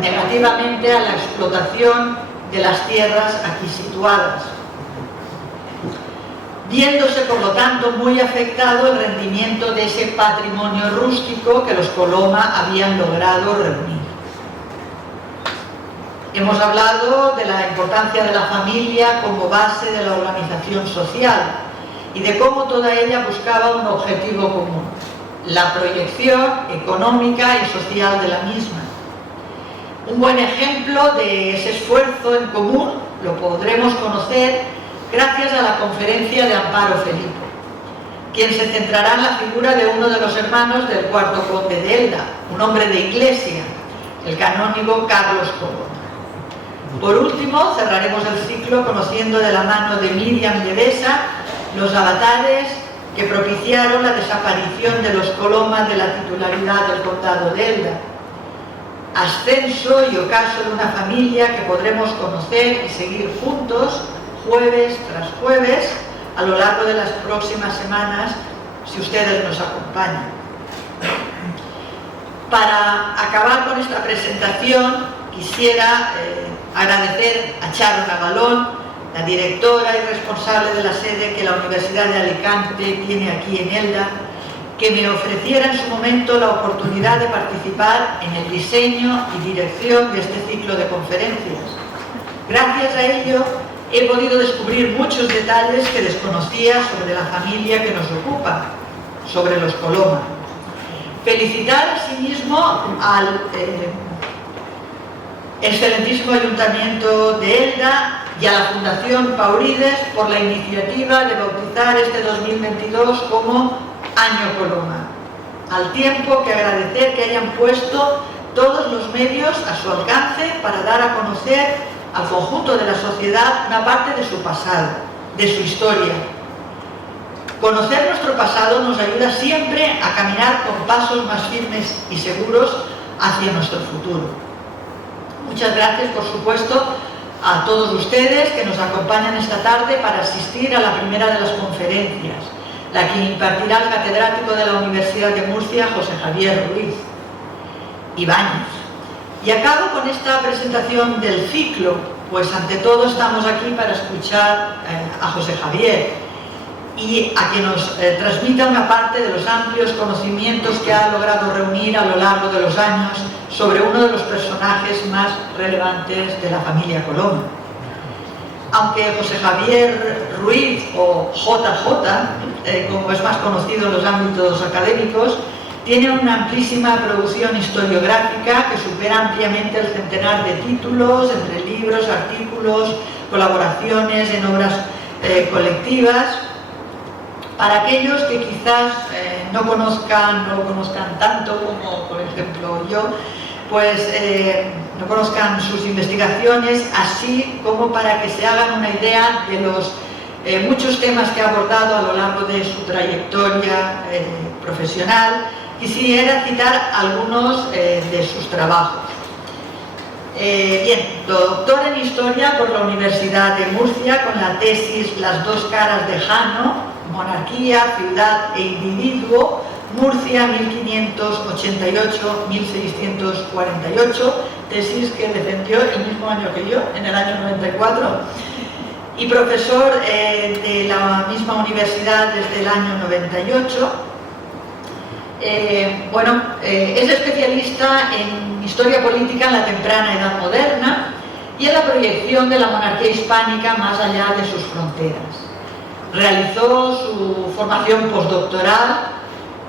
negativamente a la explotación de las tierras aquí situadas, viéndose por lo tanto muy afectado el rendimiento de ese patrimonio rústico que los Coloma habían logrado reunir. Hemos hablado de la importancia de la familia como base de la organización social y de cómo toda ella buscaba un objetivo común, la proyección económica y social de la misma. Un buen ejemplo de ese esfuerzo en común lo podremos conocer gracias a la conferencia de Amparo Felipo, quien se centrará en la figura de uno de los hermanos del cuarto conde de Elda, un hombre de iglesia, el canónigo Carlos Coloma. Por último, cerraremos el ciclo conociendo de la mano de Miriam Devesa los avatares que propiciaron la desaparición de los Coloma de la titularidad del condado de Elda, ascenso y ocaso de una familia que podremos conocer y seguir juntos jueves tras jueves a lo largo de las próximas semanas, si ustedes nos acompañan. Para acabar con esta presentación, quisiera agradecer a Charo Navalón, la directora y responsable de la sede que la Universidad de Alicante tiene aquí en Elda, que me ofreciera en su momento la oportunidad de participar en el diseño y dirección de este ciclo de conferencias. Gracias a ello he podido descubrir muchos detalles que desconocía sobre la familia que nos ocupa, sobre los Coloma. Felicitar asimismo al excelentísimo Ayuntamiento de Elda y a la Fundación Paurides por la iniciativa de bautizar este 2022 como Año Coloma, al tiempo que agradecer que hayan puesto todos los medios a su alcance para dar a conocer al conjunto de la sociedad una parte de su pasado, de su historia. Conocer nuestro pasado nos ayuda siempre a caminar con pasos más firmes y seguros hacia nuestro futuro. Muchas gracias, por supuesto, a todos ustedes que nos acompañan esta tarde para asistir a la primera de las conferencias, la que impartirá el catedrático de la Universidad de Murcia, José Javier Ruiz Ibáñez. Y acabo con esta presentación del ciclo, pues ante todo estamos aquí para escuchar a José Javier y a que nos transmita una parte de los amplios conocimientos que ha logrado reunir a lo largo de los años sobre uno de los personajes más relevantes de la familia Coloma. Aunque José Javier Ruiz, o JJ, como es más conocido en los ámbitos académicos, tiene una amplísima producción historiográfica que supera ampliamente el centenar de títulos, entre libros, artículos, colaboraciones en obras colectivas. Para aquellos que quizás no lo conozcan tanto como, por ejemplo, yo, pues no conozcan sus investigaciones, así como para que se hagan una idea de los muchos temas que ha abordado a lo largo de su trayectoria profesional, quisiera citar algunos de sus trabajos. Bien, doctor en Historia por la Universidad de Murcia con la tesis Las dos caras de Jano, Monarquía, Ciudad e Individuo, Murcia 1588-1648, tesis que defendió el mismo año que yo, en el año 94, y profesor de la misma universidad desde el año 98. Es especialista en historia política en la temprana edad moderna y en la proyección de la monarquía hispánica más allá de sus fronteras. Realizó su formación postdoctoral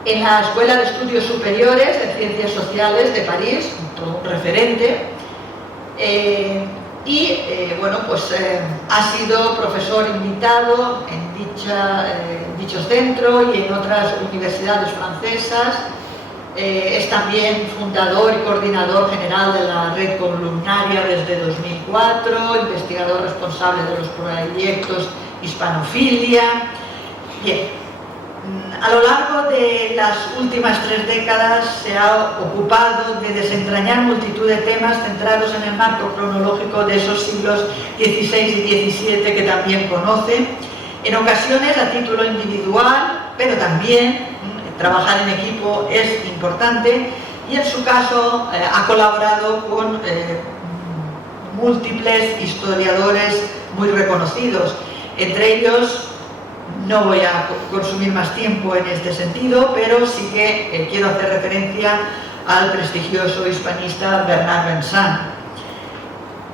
en la Escuela de Estudios Superiores de Ciencias Sociales de París, todo un referente, ha sido profesor invitado en dicho centro y en otras universidades francesas. Es también fundador y coordinador general de la Red Columnaria desde 2004, investigador responsable de los proyectos Hispanofilia. Bien, a lo largo de las últimas 3 décadas se ha ocupado de desentrañar multitud de temas centrados en el marco cronológico de esos siglos XVI y XVII que también conoce, en ocasiones a título individual, pero también trabajar en equipo es importante, y en su caso ha colaborado con múltiples historiadores muy reconocidos. Entre ellos, no voy a consumir más tiempo en este sentido, pero sí que quiero hacer referencia al prestigioso hispanista Bernard Bensan.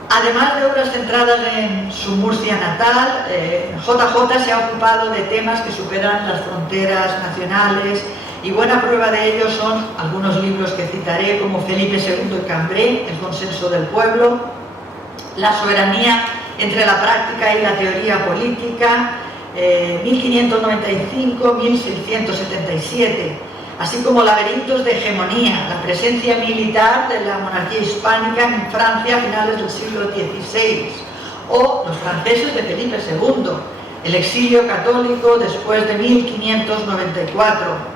Además de obras centradas en su Murcia natal, JJ se ha ocupado de temas que superan las fronteras nacionales, y buena prueba de ello son algunos libros que citaré, como Felipe II y Cambrai, El consenso del pueblo, La soberanía entre la práctica y la teoría política, 1595-1677, así como Laberintos de hegemonía, la presencia militar de la monarquía hispánica en Francia a finales del siglo XVI, o Los franceses de Felipe II, el exilio católico después de 1594.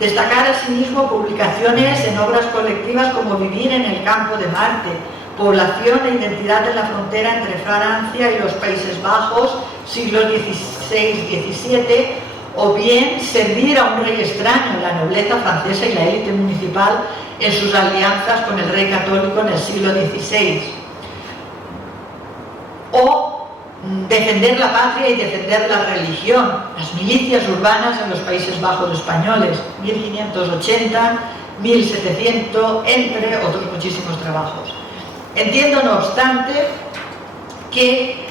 Destacar asimismo publicaciones en obras colectivas como Vivir en el campo de Marte, Población e identidad de la frontera entre Francia y los Países Bajos, siglos XVI-XVII, o bien Servir a un rey extraño, la nobleza francesa y la élite municipal en sus alianzas con el rey católico en el siglo XVI, o Defender la patria y defender la religión, las milicias urbanas en los Países Bajos españoles, 1580, 1700, entre otros muchísimos trabajos. Entiendo, no obstante, que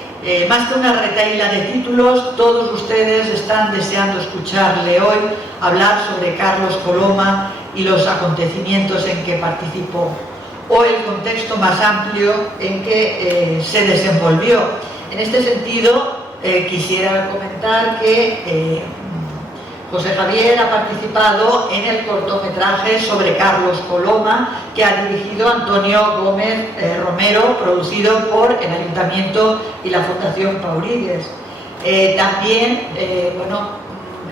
más que una retahíla de títulos, todos ustedes están deseando escucharle hoy hablar sobre Carlos Coloma y los acontecimientos en que participó, o el contexto más amplio en que se desenvolvió. En este sentido, quisiera comentar que José Javier ha participado en el cortometraje sobre Carlos Coloma, que ha dirigido Antonio Gómez Romero, producido por el Ayuntamiento y la Fundación Paurígues. También,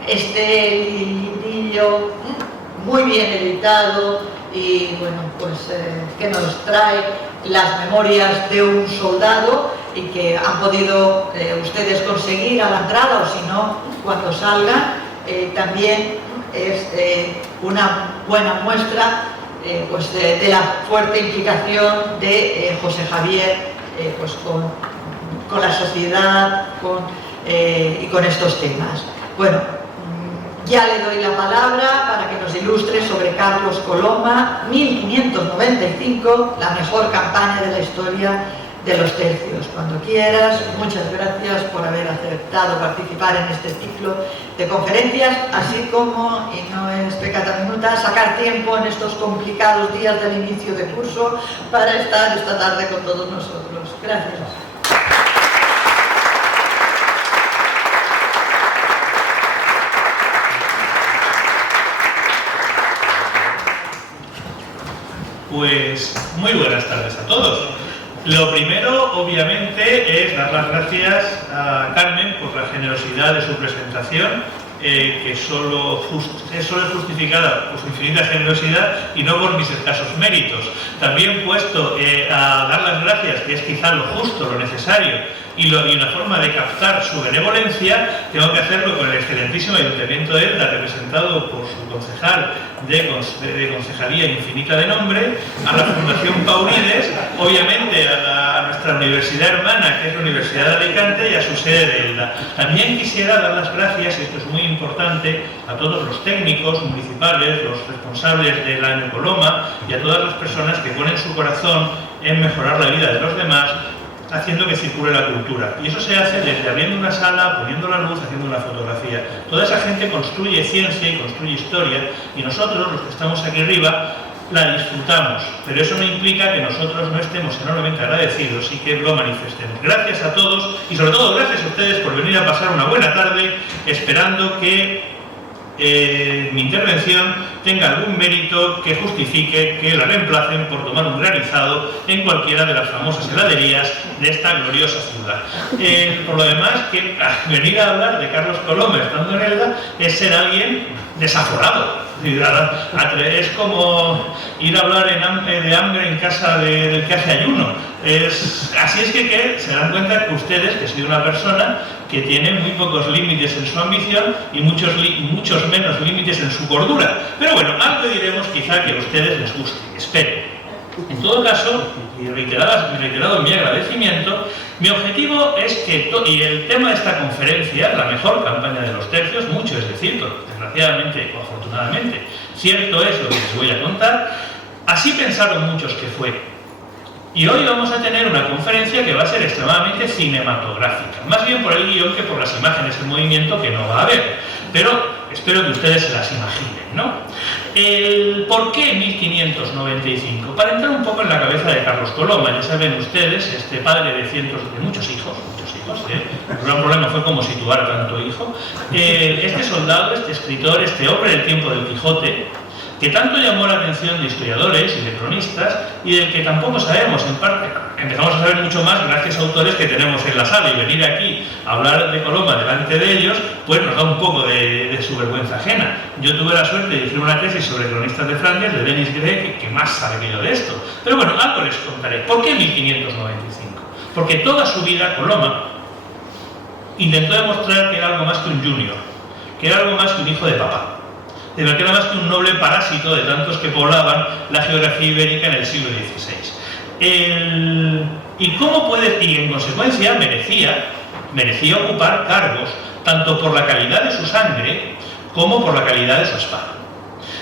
este librillo muy bien editado y que nos trae las memorias de un soldado, y que han podido ustedes conseguir a la entrada, o si no, cuando salgan, también es una buena muestra de la fuerte implicación de José Javier con la sociedad y con estos temas. Bueno, ya le doy la palabra para que nos ilustre sobre Carlos Coloma, 1595, la mejor campaña de la historia de los tercios. Cuando quieras, muchas gracias por haber aceptado participar en este ciclo de conferencias, así como, y no es pecata minuta, sacar tiempo en estos complicados días del inicio de curso para estar esta tarde con todos nosotros. Gracias. Pues muy buenas tardes a todos. Lo primero, obviamente, es dar las gracias a Carmen por la generosidad de su presentación, que solo es justificada por su infinita generosidad y no por mis escasos méritos. También puesto a dar las gracias, que es quizá lo justo, lo necesario, y una forma de captar su benevolencia, tengo que hacerlo con el excelentísimo Ayuntamiento de Elda, representado por su concejal de Concejalía Infinita de Nombre, a la Fundación Paurígues, obviamente a nuestra universidad hermana, que es la Universidad de Alicante, y a su sede de Elda. También quisiera dar las gracias, y esto es muy importante, a todos los técnicos municipales, los responsables del Año Coloma, y a todas las personas que ponen su corazón en mejorar la vida de los demás, haciendo que circule la cultura. Y eso se hace desde abriendo una sala, poniendo la luz, haciendo una fotografía. Toda esa gente construye ciencia y construye historia, y nosotros, los que estamos aquí arriba, la disfrutamos. Pero eso no implica que nosotros no estemos enormemente agradecidos y que lo manifestemos. Gracias a todos, y sobre todo gracias a ustedes por venir a pasar una buena tarde, esperando que mi intervención tenga algún mérito que justifique que la reemplacen por tomar un granizado en cualquiera de las famosas heladerías de esta gloriosa ciudad. Por lo demás, que venir a hablar de Carlos Coloma estando en Elda es ser alguien desaforado. Es como ir a hablar de hambre en casa del que hace ayuno. Así es que se dan cuenta que ustedes, que soy una persona que tiene muy pocos límites en su ambición y muchos menos límites en su cordura. Pero bueno, algo diremos quizá que a ustedes les guste, espero. En todo caso, y reiterado mi agradecimiento, mi objetivo es que, y el tema de esta conferencia, la mejor campaña de los tercios, mucho es decir, pero desgraciadamente o afortunadamente, cierto es lo que les voy a contar, así pensaron muchos que fue. Y hoy vamos a tener una conferencia que va a ser extremadamente cinematográfica, más bien por el guión que por las imágenes en movimiento que no va a haber, pero espero que ustedes se las imaginen, ¿no? El ¿por qué 1595? Para entrar un poco en la cabeza de Carlos Coloma, ya saben ustedes, este padre de muchos hijos, el gran problema fue cómo situar tanto hijo, este soldado, este escritor, este hombre del tiempo del Quijote, que tanto llamó la atención de historiadores y de cronistas y del que tampoco sabemos, en parte empezamos a saber mucho más gracias a autores que tenemos en la sala, y venir aquí a hablar de Coloma delante de ellos pues nos da un poco de su vergüenza ajena. Yo tuve la suerte de hacer una tesis sobre cronistas de Flandes de Denis Gray, que más sabe que yo de esto, pero bueno, algo les contaré. ¿Por qué 1595? Porque toda su vida Coloma intentó demostrar que era algo más que un junior, que era algo más que un hijo de papá, que era más que un noble parásito de tantos que poblaban la geografía ibérica en el siglo XVI. Y en consecuencia merecía ocupar cargos tanto por la calidad de su sangre como por la calidad de su espada.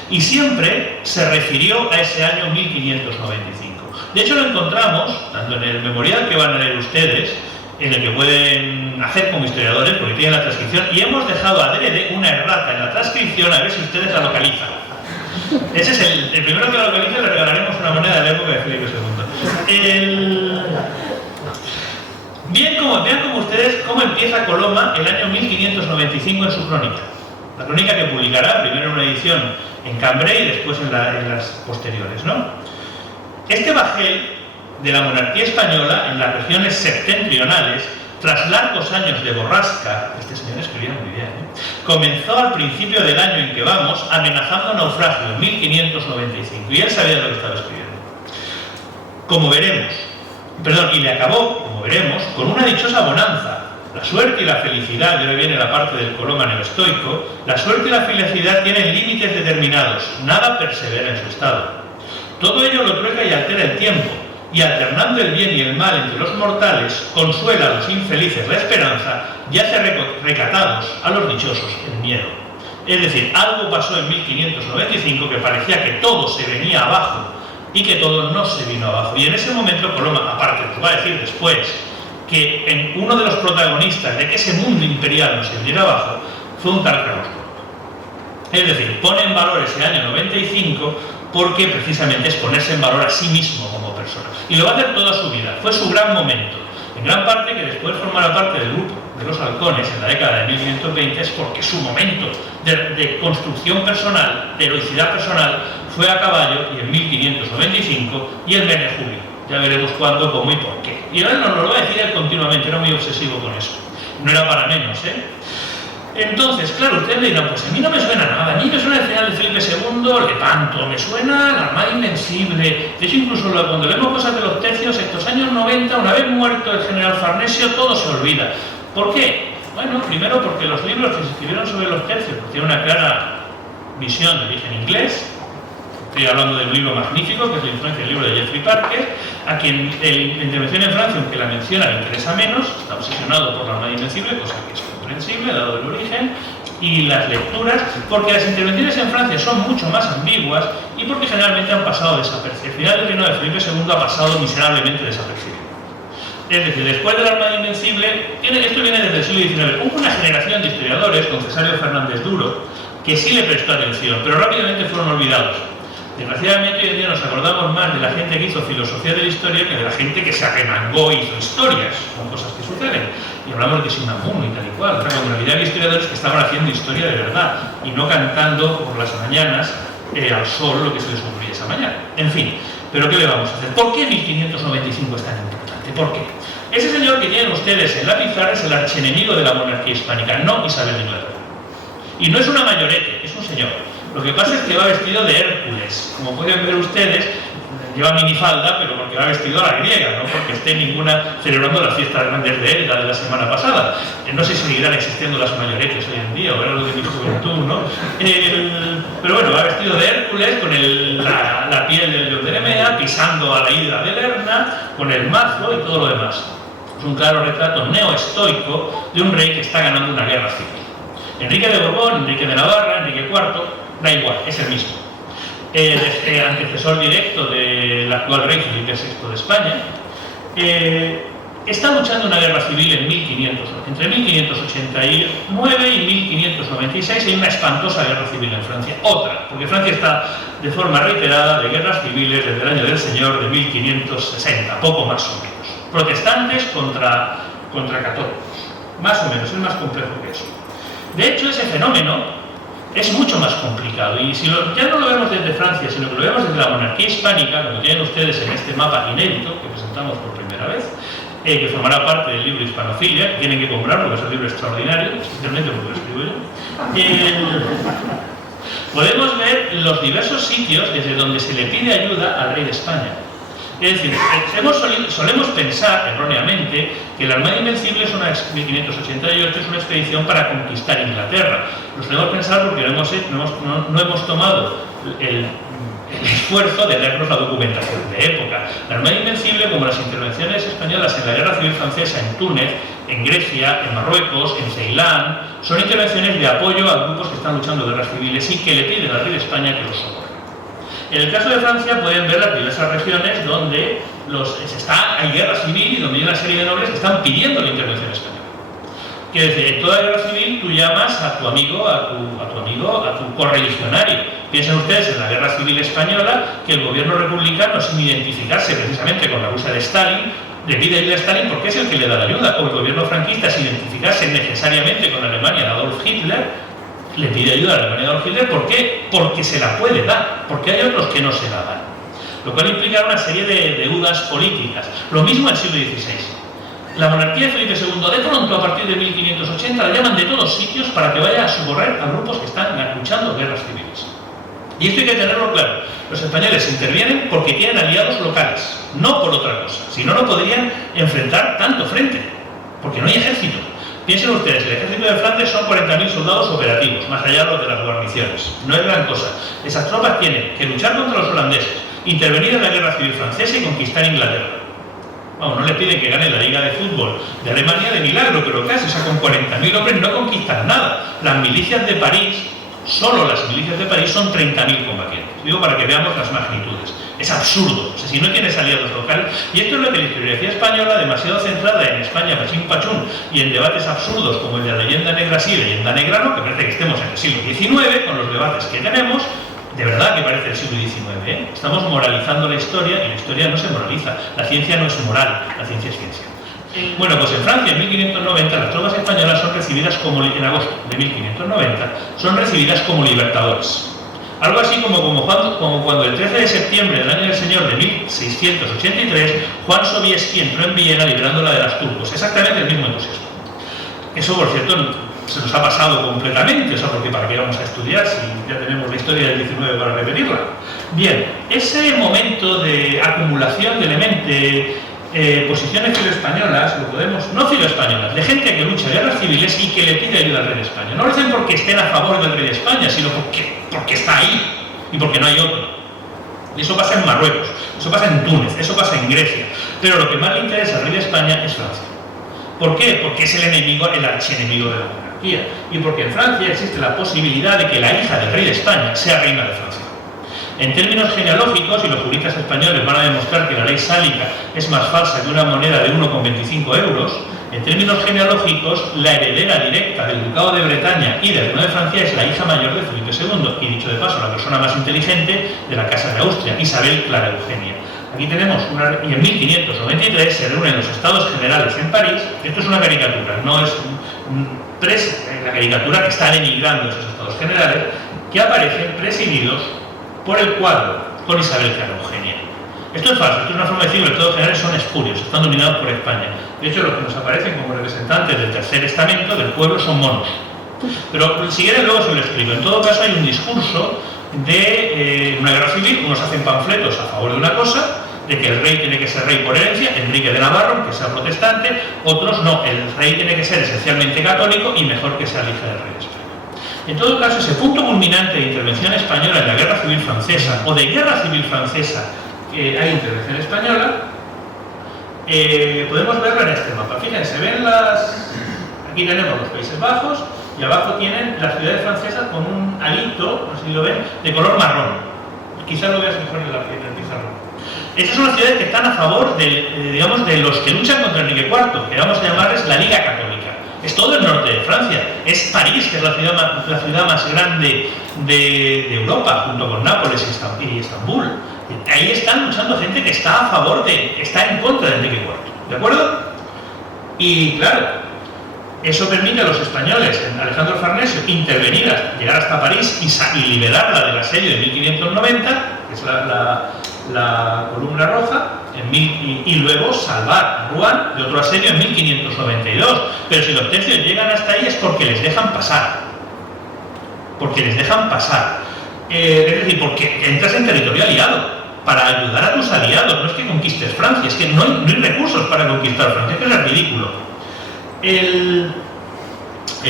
Y siempre se refirió a ese año 1595. De hecho lo encontramos, tanto en el memorial que van a leer ustedes, en el que pueden hacer como historiadores, porque tienen la transcripción, y hemos dejado adrede una errata en la transcripción a ver si ustedes la localizan. Ese es el primero que la localice, le regalaremos una moneda de la época de Felipe II. Vean como ustedes cómo empieza Coloma el año 1595 en su crónica. La crónica que publicará primero en una edición en Cambrai y después en las posteriores, ¿no? Este bajel de la monarquía española en las regiones septentrionales, tras largos años de borrasca, este señor escribía muy bien, comenzó al principio del año en que vamos amenazando naufragio en 1595, y él sabía de lo que estaba escribiendo. Y le acabó, como veremos, con una dichosa bonanza. La suerte y la felicidad, y ahora viene la parte del Coloma neoestoico, la suerte y la felicidad tienen límites determinados, nada persevera en su estado. Todo ello lo trueca y altera el tiempo, y alternando el bien y el mal entre los mortales, consuela a los infelices la esperanza y hace recatados a los dichosos el miedo. Es decir, algo pasó en 1595 que parecía que todo se venía abajo y que todo no se vino abajo. Y en ese momento Coloma, aparte nos va a decir después, que en uno de los protagonistas de que ese mundo imperial no se viniera abajo fue un tal Carlos Coloma. Es decir, pone en valor ese año 95 porque precisamente es ponerse en valor a sí mismo como persona. Y lo va a hacer toda su vida. Fue su gran momento. En gran parte que después formará parte del grupo de los halcones en la década de 1520 es porque su momento de construcción personal, de heroicidad personal, fue a caballo y en 1595 y el mes de julio. Ya veremos cuándo, cómo y por qué. Y ahora nos lo va a decir él continuamente, era muy obsesivo con eso. No era para menos, ¿eh? Entonces, claro, ustedes le dirán, pues a mí no me suena nada, a mí me suena el final de Felipe II, Lepanto, me suena la Armada Invencible. De hecho, incluso cuando leemos cosas de los tercios, estos años 90, una vez muerto el general Farnesio, todo se olvida. ¿Por qué? Bueno, primero porque los libros que se escribieron sobre los tercios pues, tienen una clara visión de origen inglés. Estoy hablando de un libro magnífico, que es la influencia del libro de Geoffrey Parker, a quien la intervención en Francia, aunque la menciona, le interesa menos, está obsesionado por la Armada Invencible, cosa que es comprensible, dado el origen, y las lecturas, porque las intervenciones en Francia son mucho más ambiguas y porque generalmente han pasado desapercibidas. El final del reino de Felipe II ha pasado miserablemente desapercibido. Es decir, después de la Armada Invencible, esto viene desde el siglo XIX, hubo una generación de historiadores, con Cesario Fernández Duro, que sí le prestó atención, pero rápidamente fueron olvidados. Desgraciadamente hoy en día nos acordamos más de la gente que hizo filosofía de la historia que de la gente que se arremangó y hizo historias. Son cosas que suceden. Y hablamos de que es un amuno y tal y cual. Cuando en realidad hay historiadores que estaban haciendo historia de verdad y no cantando por las mañanas al sol lo que se les ocurría esa mañana. En fin, pero ¿qué le vamos a hacer? ¿Por qué 1595 es tan importante? ¿Por qué? Ese señor que tienen ustedes en la pizarra es el archienemigo de la monarquía hispánica, no Isabel de Inglaterra. Y no es una mayorete, es un señor. Lo que pasa es que va vestido de Hércules. Como pueden ver ustedes, lleva minifalda, pero porque va vestido a la griega, no porque esté ninguna celebrando las fiestas grandes de Elda de la semana pasada. No sé si seguirán existiendo las mayoretes hoy en día, o era lo de mi juventud, ¿no? Pero bueno, va vestido de Hércules, con la piel del león de Nemea, pisando a la hidra de Lerna, con el mazo y todo lo demás. Es un claro retrato neoestoico de un rey que está ganando una guerra civil. Enrique de Borbón, Enrique de Navarra, Enrique IV, da igual, es el mismo. Antecesor directo del actual rey Felipe VI de España, está luchando una guerra civil entre 1589 y 1596. Hay una espantosa guerra civil en Francia, otra, porque Francia está de forma reiterada de guerras civiles desde el año del Señor de 1560, poco más o menos. Protestantes contra católicos, más o menos, es más complejo que eso. De hecho, ese fenómeno es mucho más complicado, y si ya no lo vemos desde Francia, sino que lo vemos desde la monarquía hispánica, como tienen ustedes en este mapa inédito que presentamos por primera vez, que formará parte del libro Hispanofilia, que tienen que comprarlo, porque es un libro extraordinario, especialmente porque lo escribo yo. Podemos ver los diversos sitios desde donde se le pide ayuda al rey de España. Es decir, solemos pensar erróneamente que la Armada Invencible 1588 es una expedición para conquistar Inglaterra. Lo solemos pensar porque no hemos tomado el esfuerzo de leernos la documentación de época. La Armada Invencible, como las intervenciones españolas en la Guerra Civil Francesa en Túnez, en Grecia, en Marruecos, en Ceilán, son intervenciones de apoyo a grupos que están luchando guerras civiles y que le piden al rey de España que los socorra. En el caso de Francia pueden ver las diversas regiones donde hay guerra civil y donde hay una serie de nobles que están pidiendo la intervención española. Quiere decir, en toda guerra civil tú llamas a tu amigo, a tu correligionario. Piensen ustedes en la guerra civil española, que el gobierno republicano, sin identificarse precisamente con la Rusia de Stalin, le pide ayuda a Stalin porque es el que le da la ayuda. O el gobierno franquista, sin identificarse necesariamente con Alemania de Adolf Hitler, le pide ayuda a Alemania de Adolf Hitler. ¿Por qué? Porque se la puede dar, porque hay otros que no se la dan. Lo cual implica una serie de deudas políticas. Lo mismo en el siglo XVI. La monarquía de Felipe II, de pronto, a partir de 1580, la llaman de todos sitios para que vaya a socorrer a grupos que están luchando guerras civiles. Y esto hay que tenerlo claro. Los españoles intervienen porque tienen aliados locales, no por otra cosa. Si no, no podrían enfrentar tanto frente, porque no hay ejército. Piensen ustedes, el ejército de Flandes son 40.000 soldados operativos, más allá de los de las guarniciones. No es gran cosa. Esas tropas tienen que luchar contra los holandeses, intervenir en la guerra civil francesa y conquistar Inglaterra. Vamos, no le piden que gane la Liga de Fútbol de Alemania de milagro, pero casi, o sea, con 40.000 hombres no conquistan nada. Las milicias de París, solo las milicias de París, son 30.000 combatientes. Digo para que veamos las magnitudes. Es absurdo, o sea, si no tienes aliados locales. Y esto es lo que la historiografía española, demasiado centrada en España, Pachín Pachún, y en debates absurdos como el de la leyenda negra sí y leyenda negra no, que parece que estemos en el siglo XIX, con los debates que tenemos, de verdad que parece el siglo XIX, ¿eh? Estamos moralizando la historia, y la historia no se moraliza. La ciencia no es moral, la ciencia es ciencia. Bueno, pues en Francia, en 1590, las tropas españolas son recibidas en agosto de 1590, son recibidas como libertadores. Algo así como cuando el 13 de septiembre del año del Señor de 1683, Juan Sobieski entró en Viena liberándola de los turcos. Exactamente el mismo entusiasmo. Eso, por cierto, se nos ha pasado completamente, o sea, porque para qué vamos a estudiar si ya tenemos la historia del 19 para repetirla. Bien, ese momento de acumulación de elementos, posiciones filoespañolas, lo podemos, no filoespañolas, de gente que lucha guerras civiles y que le pide ayuda al rey de España. No lo hacen porque estén a favor del rey de España, sino porque está ahí y porque no hay otro. Y eso pasa en Marruecos, eso pasa en Túnez, eso pasa en Grecia. Pero lo que más le interesa al rey de España es Francia. ¿Por qué? Porque es el enemigo, el archienemigo de la monarquía. Y porque en Francia existe la posibilidad de que la hija del rey de España sea reina de Francia. En términos genealógicos, y los juristas españoles van a demostrar que la ley sálica es más falsa que una moneda de 1,25 euros, en términos genealógicos, la heredera directa del Ducado de Bretaña y del Reino de Francia es la hija mayor de Felipe II, y dicho de paso, la persona más inteligente de la Casa de Austria, Isabel Clara Eugenia. Aquí tenemos y en 1593 se reúnen los Estados Generales en París. Esto es una caricatura, no es la caricatura que está denigrando esos Estados Generales, que aparecen presididos por el cuadro con Isabel Clara Eugenia. Esto es falso, esto es una forma de decir que los Estados Generales son espurios, están dominados por España. De hecho, los que nos aparecen como representantes del tercer estamento del pueblo son monos. Pero si quieren luego se lo escribo. En todo caso hay un discurso de una guerra civil. Unos hacen panfletos a favor de una cosa, de que el rey tiene que ser rey por herencia, Enrique de Navarro, que sea protestante. Otros no, el rey tiene que ser esencialmente católico y mejor que sea el hijo del rey de España. En todo caso, ese punto culminante de intervención española en la guerra civil francesa, o de guerra civil francesa, que hay intervención española, podemos verlo en este mapa. Fíjense, ven aquí tenemos los Países Bajos y abajo tienen las ciudades francesas con un alito, no sé si lo ven, de color marrón. Quizás lo veas mejor en el pizarrón. Estas son las ciudades que están a favor de los que luchan contra Enrique IV, que vamos a llamarles la Liga Católica. Es todo el norte de Francia, es París, que es la ciudad más grande de Europa, junto con Nápoles y Estambul. Ahí están luchando gente que está está en contra de Enrique IV, ¿de acuerdo? Y claro, eso permite a los españoles, Alejandro Farnesio, intervenir, llegar hasta París y liberarla del asedio de 1590, que es la columna roja, y luego salvar a Rouen de otro asedio en 1592. Pero si los tercios llegan hasta ahí es porque les dejan pasar. Es decir, porque entras en territorio aliado para ayudar a tus aliados. No es que conquistes Francia, es que no hay recursos para conquistar Francia, que es ridículo. El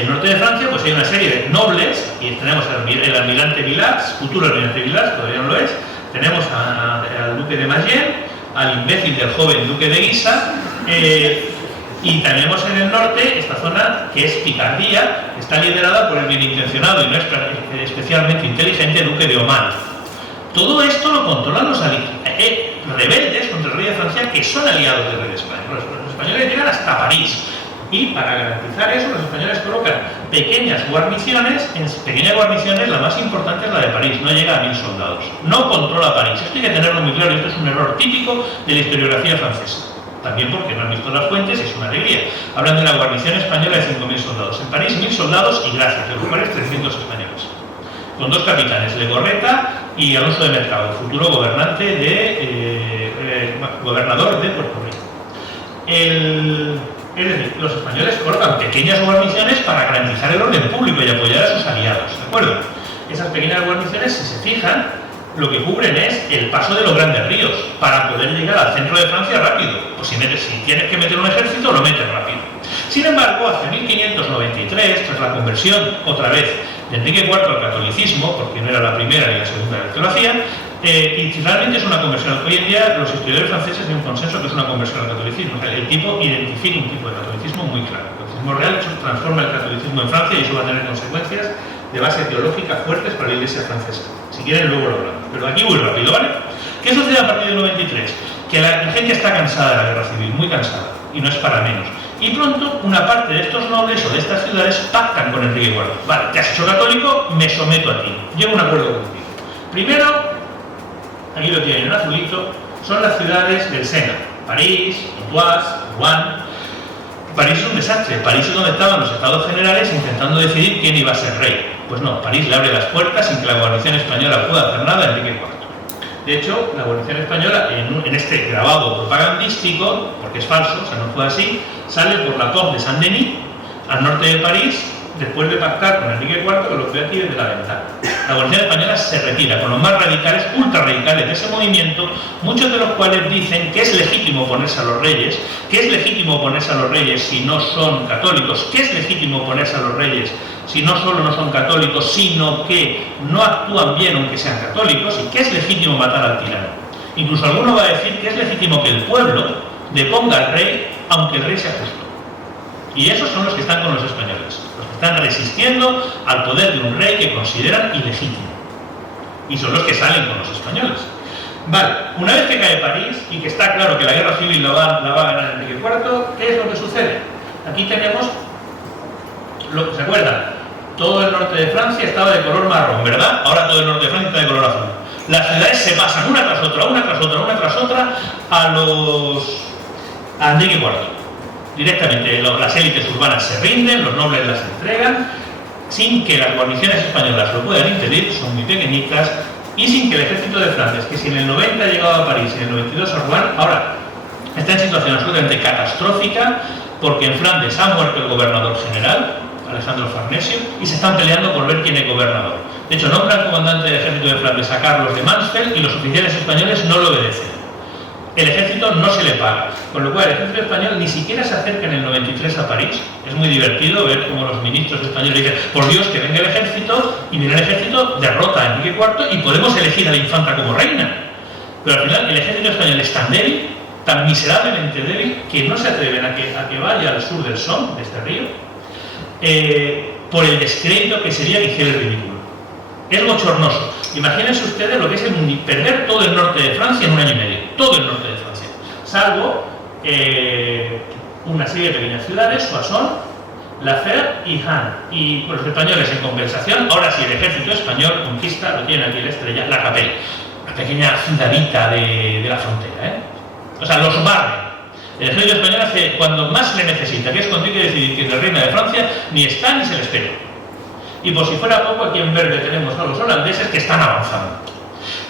norte de Francia, pues hay una serie de nobles. Aquí tenemos el almirante Villars, futuro almirante Villars, todavía no lo es. Tenemos al duque de Mayenne, al imbécil del joven duque de Guisa, y tenemos en el norte esta zona que es Picardía, que está liderada por el bienintencionado y no especialmente inteligente duque de Oman. Todo esto lo controlan los rebeldes contra el rey de Francia, que son aliados del rey de España. Los españoles llegan hasta París. Y para garantizar eso, los españoles colocan pequeñas guarniciones, la más importante es la de París, no llega a 1000 soldados. No controla París, esto hay que tenerlo muy claro, esto es un error típico de la historiografía francesa. También porque no han visto las fuentes, es una alegría. Hablan de la guarnición española de 5000 soldados. En París 1000 soldados y gracias, en París 300 españoles. Con dos capitanes, Legorreta y Alonso de Mercado, futuro gobernador de Puerto Rico. Es decir, los españoles colocan pequeñas guarniciones para garantizar el orden público y apoyar a sus aliados, ¿de acuerdo? Esas pequeñas guarniciones, si se fijan, lo que cubren es el paso de los grandes ríos para poder llegar al centro de Francia rápido. Pues si tienes que meter un ejército, lo metes rápido. Sin embargo, hacia 1593, tras la conversión otra vez de Enrique IV al catolicismo, porque no era la primera ni la segunda vez que lo hacían, y realmente es una conversión. Hoy en día los historiadores franceses tienen un consenso que es una conversión al catolicismo. El tipo identifica un tipo de catolicismo muy claro. El catolicismo real transforma el catolicismo en Francia y eso va a tener consecuencias de base teológica fuertes para la Iglesia francesa. Si quieren luego lo hablamos. Pero aquí muy rápido, ¿vale? ¿Qué sucede a partir del 93? Que la gente está cansada de la guerra civil, muy cansada, y no es para menos. Y pronto una parte de estos nobles o de estas ciudades pactan con Enrique IV. Vale, te has hecho católico, me someto a ti. Llego a un acuerdo contigo. Primero, aquí lo tienen en azulito, son las ciudades del Sena. París, Pontoise, Rouen. París es un desastre. París es donde estaban los estados generales intentando decidir quién iba a ser rey. Pues no, París le abre las puertas sin que la guarnición española pueda hacer nada a Enrique IV. De hecho, la guarnición española, en este grabado propagandístico, porque es falso, o sea, no fue así, sale por la Porte de Saint-Denis, al norte de París, después de pactar con Enrique IV, que lo ve aquí desde la ventana. La guarnición española se retira con los más radicales, ultra radicales de ese movimiento, muchos de los cuales dicen que es legítimo oponerse a los reyes, si no son católicos, que es legítimo oponerse a los reyes si no solo no son católicos, sino que no actúan bien aunque sean católicos, y que es legítimo matar al tirano. Incluso alguno va a decir que es legítimo que el pueblo deponga al rey aunque el rey sea justo. Y esos son los que están con los españoles, los que están resistiendo al poder de un rey que consideran ilegítimo. Y son los que salen con los españoles. Vale, una vez que cae París y que está claro que la guerra civil la va a ganar Enrique IV, ¿qué es lo que sucede? Aquí tenemos lo que se acuerdan. Todo el norte de Francia estaba de color marrón, ¿verdad? Ahora todo el norte de Francia está de color azul. Las ciudades se pasan una tras otra a Enrique IV. Directamente las élites urbanas se rinden, los nobles las entregan, sin que las guarniciones españolas lo puedan impedir, son muy pequeñitas, y sin que el ejército de Flandes, que si en el 90 llegaba a París y en el 92 a Rouen, ahora está en situación absolutamente catastrófica, porque en Flandes ha muerto el gobernador general, Alejandro Farnesio, y se están peleando por ver quién es gobernador. De hecho, nombran comandante del ejército de Flandes a Carlos de Mansfeld y los oficiales españoles no lo obedecen. El ejército no se le paga, con lo cual el ejército español ni siquiera se acerca en el 93 a París. Es muy divertido ver cómo los ministros españoles dicen: por Dios, que venga el ejército, y viene el ejército, derrota a Enrique IV y podemos elegir a la infanta como reina. Pero al final el ejército español es tan débil, tan miserablemente débil, que no se atreven a que vaya al sur del Somme, de este río, por el descrédito que sería que hiciera el ridículo. Es bochornoso. Imagínense ustedes lo que es perder todo el norte de Francia en un año y medio. Todo el norte de Francia. Salvo una serie de pequeñas ciudades: Soissons, La Fère y Han. Y pues, los españoles, en compensación, ahora sí, el ejército español conquista, lo tiene aquí la estrella, La Capelle, una pequeña ciudadita de la frontera. O sea, los barren. El ejército español hace cuando más le necesita, que es cuando hay que decidir quién es reina de Francia, ni está ni se le espera. Y por si fuera poco, aquí en verde tenemos a los holandeses que están avanzando.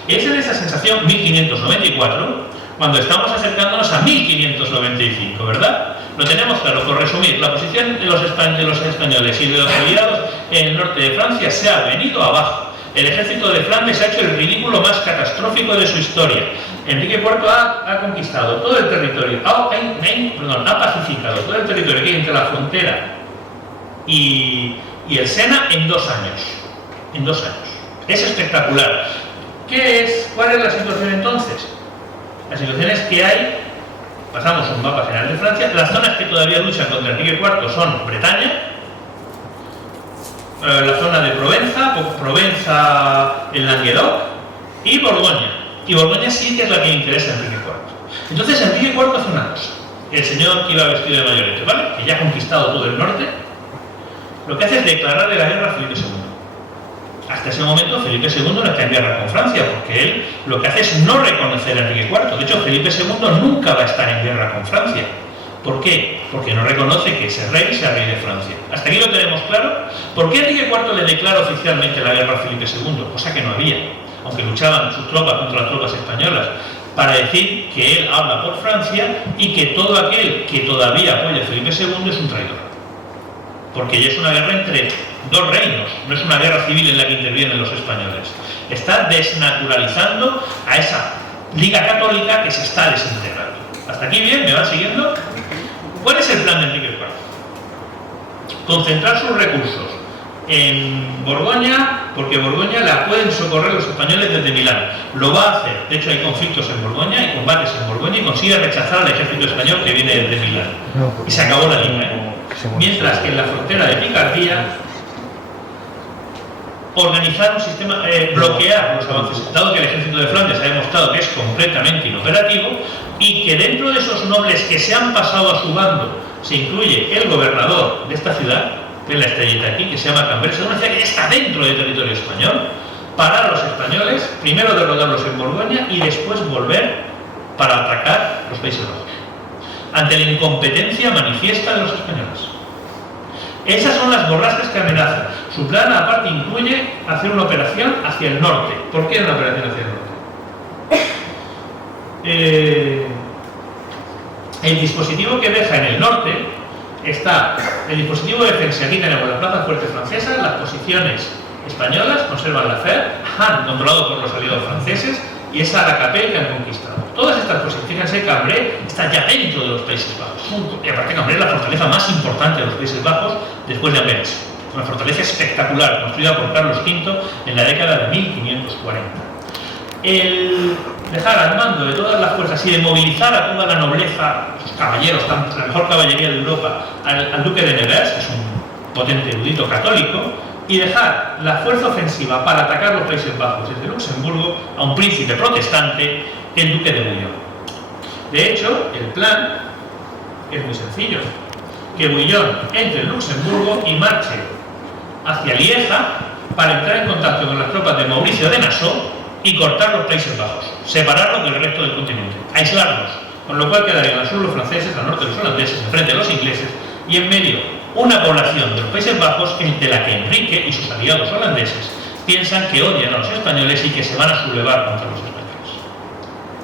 Es en esa sensación 1594, cuando estamos acercándonos a 1595, ¿verdad? Lo tenemos claro. Por resumir, la posición de los españoles y de los aliados en el norte de Francia se ha venido abajo. El ejército de Flandes ha hecho el ridículo más catastrófico de su historia. Enrique IV ha conquistado todo el territorio, ha pacificado todo el territorio que hay entre la frontera y el Sena en 2 años. En 2 años. Es espectacular. ¿Cuál es la situación entonces? La situación es que hay, pasamos un mapa general de Francia, las zonas que todavía luchan contra Enrique IV son Bretaña, la zona de Provenza, el Languedoc y Borgoña. Y Borgoña sí que es la que interesa a Enrique IV. Entonces Enrique IV hace una cosa. El señor que iba vestido de mayorete, ¿vale?, que ya ha conquistado todo el norte, lo que hace es declararle la guerra a Felipe II. Hasta ese momento Felipe II no está en guerra con Francia, porque él lo que hace es no reconocer a Enrique IV. De hecho, Felipe II nunca va a estar en guerra con Francia. ¿Por qué? Porque no reconoce que ese rey sea rey de Francia. ¿Hasta aquí lo tenemos claro? ¿Por qué Enrique IV le declara oficialmente la guerra a Felipe II? Cosa que no había, aunque luchaban sus tropas contra las tropas españolas, para decir que él habla por Francia y que todo aquel que todavía apoya a Felipe II es un traidor. Porque ya es una guerra entre 2 reinos, no es una guerra civil en la que intervienen los españoles. Está desnaturalizando a esa Liga Católica que se está desintegrando. ¿Hasta aquí bien? ¿Me van siguiendo? ¿Cuál es el plan de Enrique IV? Concentrar sus recursos en Borgoña, porque Borgoña la pueden socorrer los españoles desde Milán. Lo va a hacer. De hecho, hay conflictos en Borgoña, hay combates en Borgoña, y consigue rechazar al ejército español que viene desde Milán. Y se acabó la liga. Mientras que en la frontera de Picardía, organizar un sistema, bloquear los avances, dado que el ejército de Flandes ha demostrado que es completamente inoperativo, y que dentro de esos nobles que se han pasado a su bando se incluye el gobernador de esta ciudad, de la estrellita aquí, que se llama Cambers, una ciudad que está dentro del territorio español, parar a los españoles, primero derrotarlos en Borgoña y después volver para atacar los Países Bajos, ante la incompetencia manifiesta de los españoles. Esas son las borrascas que amenazan. Su plan, aparte, incluye hacer una operación hacia el norte. ¿Por qué una operación hacia el norte? El dispositivo que deja en el norte está el dispositivo de defensa. Aquí tenemos las plazas fuertes francesas, las posiciones españolas, conservan La Fère, Han, controlado por los aliados franceses, y esa La Capelle que han conquistado. Todas estas posiciones, fíjense, Cambrai está ya dentro de los Países Bajos. Y aparte, Cambrai es la fortaleza más importante de los Países Bajos después de Amberes. Una fortaleza espectacular, construida por Carlos V en la década de 1540. El dejar al mando de todas las fuerzas y de movilizar a toda la nobleza, sus caballeros, la mejor caballería de Europa, al duque de Nevers, que es un potente erudito católico, y dejar la fuerza ofensiva para atacar los Países Bajos desde Luxemburgo a un príncipe protestante, el duque de Bouillon. De hecho, el plan es muy sencillo: que Bouillon entre en Luxemburgo y marche hacia Lieja para entrar en contacto con las tropas de Mauricio de Nassau y cortar los Países Bajos, separarlos del resto del continente, aislarlos, con lo cual quedarían al sur los franceses, al norte los holandeses, enfrente de los ingleses, y en medio una población de los Países Bajos de la que Enrique y sus aliados holandeses piensan que odian a los españoles y que se van a sublevar contra los españoles.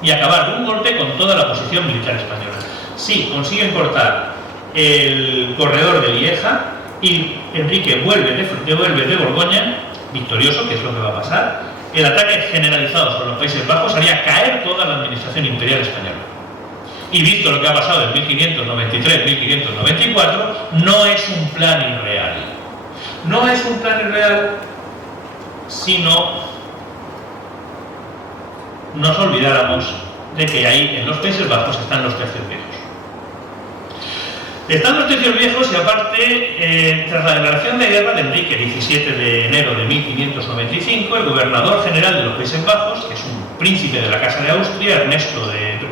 Y acabar de un golpe con toda la posición militar española. Si consiguen cortar el corredor de Lieja, y Enrique vuelve de Borgoña, victorioso, que es lo que va a pasar, el ataque generalizado sobre los Países Bajos haría caer toda la administración imperial española. Y visto lo que ha pasado en 1593-1594, no es un plan irreal. No es un plan irreal si no nos olvidáramos de que ahí en los Países Bajos están los tercios viejos. Están los tercios viejos y aparte, tras la declaración de guerra de Enrique, 17 de enero de 1595, el gobernador general de los Países Bajos, que es un príncipe de la Casa de Austria, Ernesto de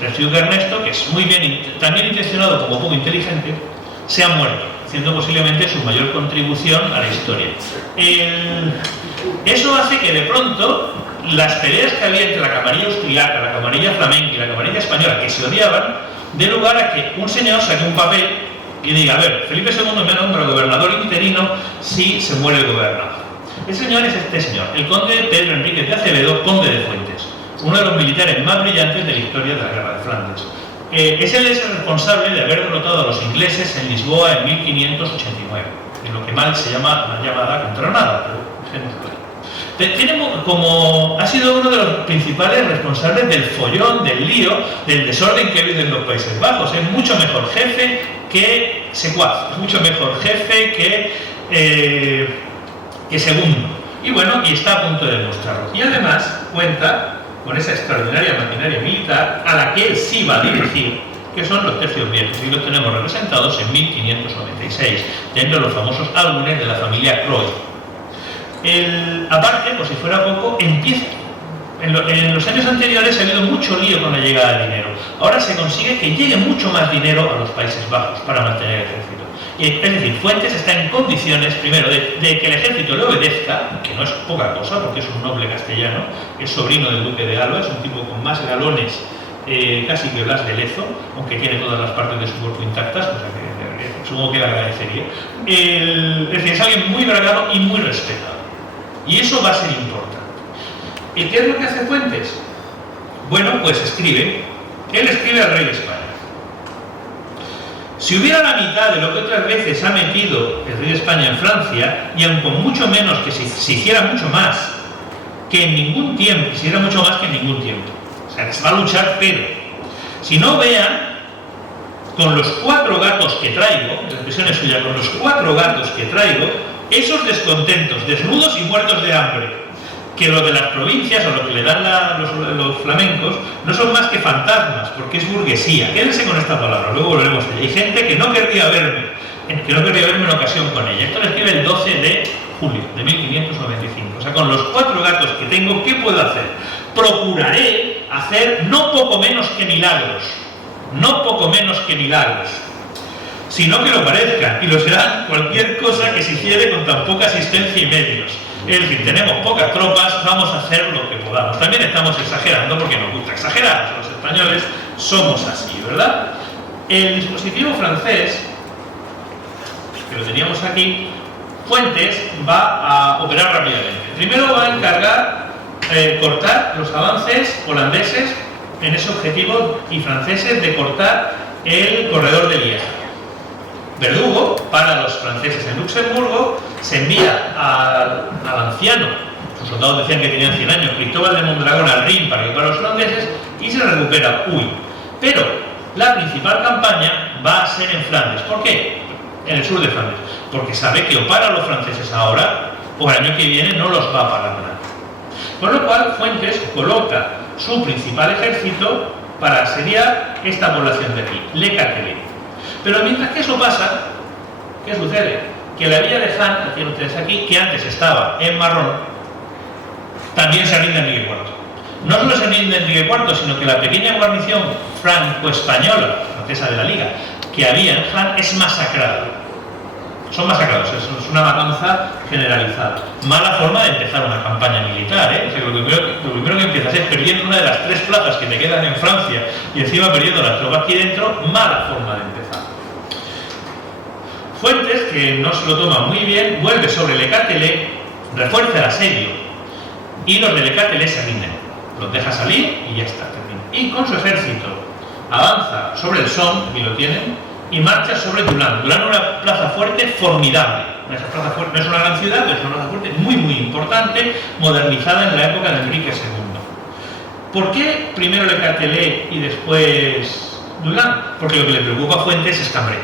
Ernesto, que es muy bien, también intencionado como poco inteligente, se ha muerto, haciendo posiblemente su mayor contribución a la historia. Eso hace que de pronto las peleas que había entre la camarilla austriaca, la camarilla flamenca y la camarilla española, que se odiaban, dé lugar a que un señor saque un papel y diga: a ver, Felipe II me nombra gobernador interino si se muere el gobernador. El señor es este señor, el conde Pedro Enríquez de Acevedo, conde de Fuentes, uno de los militares más brillantes de la historia de la guerra de Flandes. Es el responsable de haber derrotado a los ingleses en Lisboa en 1589, en lo que mal se llama la llamada contranada, pero dejémoslo ahí. Ha sido uno de los principales responsables del follón, del lío, del desorden que ha habido en los Países Bajos. Es mucho mejor jefe que secuaz, es mucho mejor jefe que segundo. Y bueno, y está a punto de demostrarlo. Y además cuenta con esa extraordinaria maquinaria militar a la que él sí va a dirigir, que son los tercios viejos, y los tenemos representados en 1596, dentro de los famosos álbumes de la familia Croy. Aparte, por si fuera poco, empieza. En los años anteriores ha habido mucho lío con la llegada de dinero. Ahora se consigue que llegue mucho más dinero a los Países Bajos para mantener el ejército. Es decir, Fuentes está en condiciones, primero, de que el ejército le obedezca, que no es poca cosa, porque es un noble castellano, es sobrino del duque de Alba, es un tipo con más galones casi que Blas de Lezo, aunque tiene todas las partes de su cuerpo intactas, o sea que supongo que le agradecería. Es decir, es alguien muy bragado y muy respetado. Y eso va a ser importante. ¿Y qué es lo que hace Fuentes? Bueno, pues él escribe al rey de España. Si hubiera la mitad de lo que otras veces ha metido el rey de España en Francia, y aun con mucho menos que se hiciera mucho más que en ningún tiempo, se hiciera mucho más que en ningún tiempo. O sea, que se va a luchar, pero si no vean, con los 4 gatos que traigo, la expresión es suya, con los 4 gatos que traigo, esos descontentos, desnudos y muertos de hambre, que los de las provincias o lo que le dan los flamencos no son más que fantasmas, porque es burguesía. Quédense con esta palabra, luego volveremos a ella. Hay gente que no querría verme en ocasión con ella. Esto lo escribe el 12 de julio de 1595. O sea, con los 4 gatos que tengo, ¿qué puedo hacer? Procuraré hacer no poco menos que milagros, sino que lo parezcan, y lo serán cualquier cosa que se hiciere con tan poca asistencia y medios. Es decir, tenemos pocas tropas, vamos a hacer lo que podamos. También estamos exagerando porque nos gusta exagerar, los españoles somos así, ¿verdad? El dispositivo francés, que lo teníamos aquí, Fuentes va a operar rápidamente. Primero va a encargar cortar los avances holandeses en ese objetivo y franceses de cortar el corredor de Lieja. Verdugo, para los franceses en Luxemburgo, se envía al anciano, sus soldados decían que tenían 100 años, Cristóbal de Mondragón al Rin para que para los holandeses, y se recupera Huy. Pero la principal campaña va a ser en Flandes. ¿Por qué? En el sur de Flandes. Porque sabe que o para los franceses ahora, o el año que viene no los va a parar nada. Con lo cual, Fuentes coloca su principal ejército para asediar esta población de aquí, Le Catelet. Pero mientras que eso pasa, ¿qué sucede? Que la villa de Han, que tienen ustedes aquí, que antes estaba en marrón, también se rinde Enrique IV. No solo se rinde Enrique IV, sino que la pequeña guarnición franco-española, francesa de la Liga, que había en Han, es masacrada. Son masacrados, es una matanza generalizada. Mala forma de empezar una campaña militar, ¿eh? O sea, lo primero que empiezas es perdiendo una de las 3 plazas que te quedan en Francia y encima perdiendo las tropas aquí dentro, mala forma de empezar. Fuentes, que no se lo toma muy bien, vuelve sobre Le Catelet, refuerza el asedio y los de Le Catelet se rinden. Los deja salir y ya está, termina. Y con su ejército avanza sobre el Somme, aquí lo tienen, y marcha sobre Doullens. Doullens es una plaza fuerte formidable. Esa plaza fuerte no es una gran ciudad, pero es una plaza fuerte muy importante, modernizada en la época de Enrique II. ¿Por qué primero Le Catelet y después Doullens? Porque lo que le preocupa a Fuentes es Cambrai.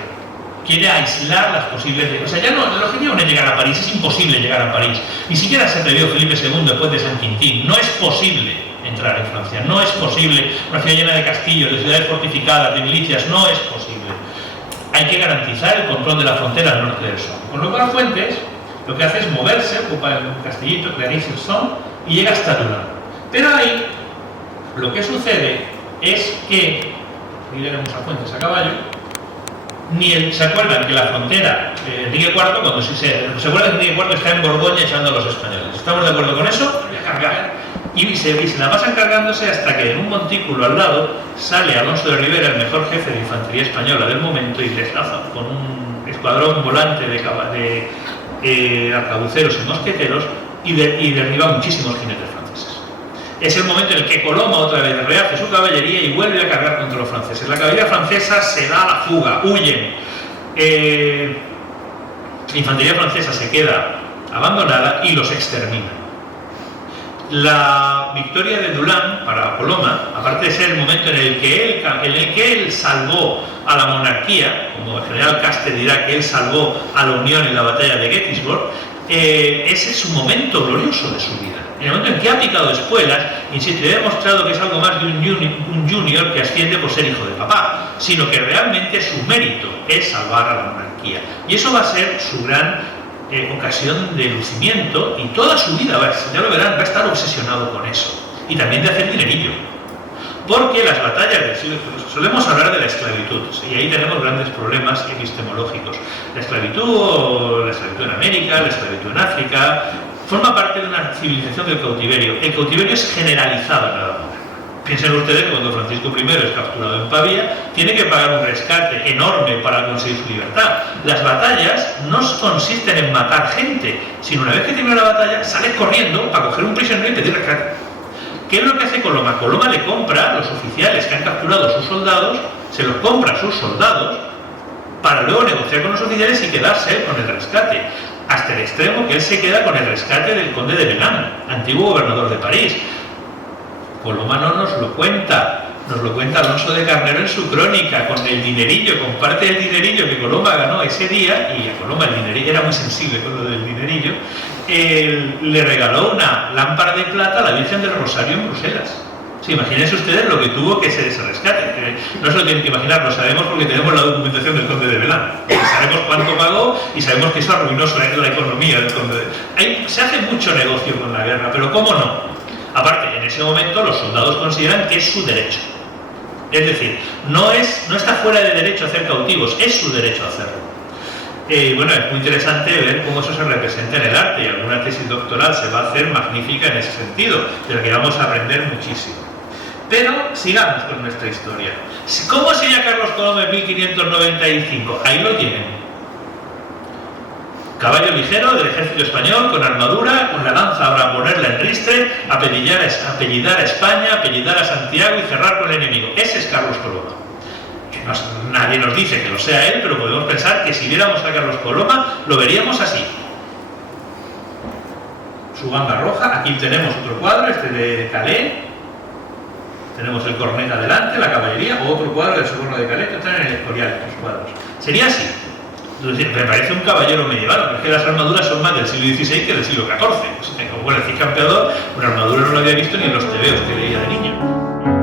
Quiere aislar las posibles... O sea, ya no, el objetivo no es llegar a París, es imposible llegar a París. Ni siquiera se atrevió Felipe II después de San Quintín. No es posible entrar en Francia, no es posible. Una ciudad llena de castillos, de ciudades fortificadas, de milicias, no es posible. Hay que garantizar el control de la frontera al norte del Somme. Con lo cual Fuentes lo que hace es moverse, ocupa un castillito, Clary-sur-Somme, y llega hasta Doullens. Pero ahí lo que sucede es que, y veremos a Fuentes a caballo, se acuerdan que la frontera de Enrique IV, cuando se acuerdan que Enrique IV está en Borgoña echando a los españoles. ¿Estamos de acuerdo con eso? Voy a cargar. Y se la pasan cargándose hasta que en un montículo al lado sale Alonso de Rivera, el mejor jefe de infantería española del momento, y les lanza con un escuadrón volante de arcabuceros y mosqueteros y derriba muchísimos jinetes franceses. Es el momento en el que Coloma otra vez rehace su caballería y vuelve a cargar contra los franceses. La caballería francesa se da a la fuga, huyen. La infantería francesa se queda abandonada y los extermina. La victoria de Doullens para Coloma, aparte de ser el momento en el que él salvó a la monarquía, como el general Caste dirá que él salvó a la Unión en la batalla de Gettysburg, ese es su momento glorioso de su vida. En el momento en que ha picado espuelas, insisto, y ha demostrado que es algo más de un junior que asciende por ser hijo de papá, sino que realmente su mérito es salvar a la monarquía. Y eso va a ser su gran ocasión de lucimiento, y toda su vida, ya lo verán, va a estar obsesionado con eso. Y también de hacer dinerillo. Porque las batallas del siglo solemos hablar de la esclavitud, y ahí tenemos grandes problemas epistemológicos. La esclavitud en América, la esclavitud en África, forma parte de una civilización del cautiverio. El cautiverio es generalizado en la Edad Moderna. Piensen ustedes que cuando Francisco I es capturado en Pavía, tiene que pagar un rescate enorme para conseguir su libertad. Las batallas no consisten en matar gente, sino una vez que termina la batalla, sales corriendo para coger un prisionero y pedir rescate. ¿Qué es lo que hace Coloma? Coloma le compra a los oficiales que han capturado a sus soldados, se los compra a sus soldados, para luego negociar con los oficiales y quedarse con el rescate. Hasta el extremo que él se queda con el rescate del conde de Bellán, antiguo gobernador de París. Coloma no nos lo cuenta Alonso de Carnero en su crónica, con el dinerillo, con parte del dinerillo que Coloma ganó ese día, y a Coloma el dinerillo era muy sensible con lo del dinerillo, le regaló una lámpara de plata a la Virgen del Rosario en Bruselas. Sí, imagínense ustedes lo que tuvo que ser ese rescate. No se lo tienen que imaginar, lo sabemos porque tenemos la documentación del conde de Bellán. Sabemos cuánto pagó y sabemos que eso arruinó la economía del conde de... Se hace mucho negocio con la guerra, pero ¿cómo no? Aparte, en ese momento los soldados consideran que es su derecho. Es decir, no está fuera de derecho a hacer cautivos, es su derecho a hacerlo. Bueno, es muy interesante ver cómo eso se representa en el arte, y alguna tesis doctoral se va a hacer magnífica en ese sentido, de la que vamos a aprender muchísimo. Pero sigamos con nuestra historia. ¿Cómo sería Carlos Coloma en 1595? Ahí lo tienen. Caballo ligero del ejército español, con armadura, con la lanza para ponerla en ristre, apellidar a España, apellidar a Santiago y cerrar con el enemigo. Ese es Carlos Coloma. Nadie nos dice que lo sea él, pero podemos pensar que si viéramos a Carlos Coloma, lo veríamos así. Su banda roja, aquí tenemos otro cuadro, este de Calais. Tenemos el corneta delante, la caballería, o otro cuadro del soborno de Calais, que están en el Escorial, estos cuadros. Sería así. Entonces, me parece un caballero medieval, porque es que las armaduras son más del siglo XVI que del siglo XIV. Como decía Campeador, una armadura no la había visto ni en los tebeos que leía de niño.